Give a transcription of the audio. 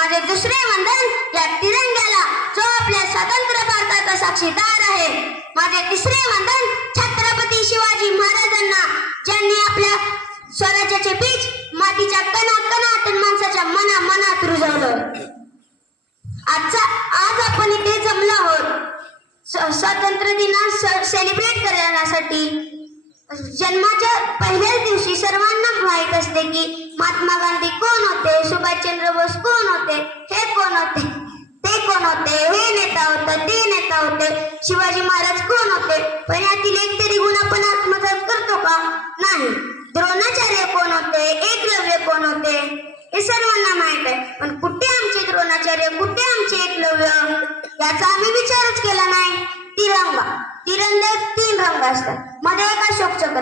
माझे दुसरे वंदन या तिरंग्याला जो आपल्या स्वतंत्र भारताचा साक्षीदार आहे. माझे तिसरे वंदन छत्रपती शिवाजी महाराजांना, ज्यांनी आपल्या स्वराज्याचे बीज मातीच्या कणाकणातून माणसाच्या मनात रुजवलं. आज आपण इथे जमलो आहोत स्वातंत्र्य दिन सेलिब्रेट करण्यासाठी. जन्माच्या पहिल्याच दिवशी सर्वांना माहित असते की महात्मा गांधी कोण होते, सुभाषचंद्र बोस कोण होते, हे कोण होते, ते कोण होते, हे नेता होते, ते नेता होते, शिवाजी महाराज कोण होते. पण यातील एक तरी गुण आपण आत्मसात करतो का? नाही. द्रोणाचार्य कोण होते, एकलव्य कोण होते, हे सर्वांना माहित आहे. पण कुठे आमचे द्रोणाचार्य, कुठे आमचे एकलव्य, याचा आम्ही विचारच केला नाही. तिरंगा, तिरंग्यात 3 रंग असतात, मध्ये एक अशोक चक्र.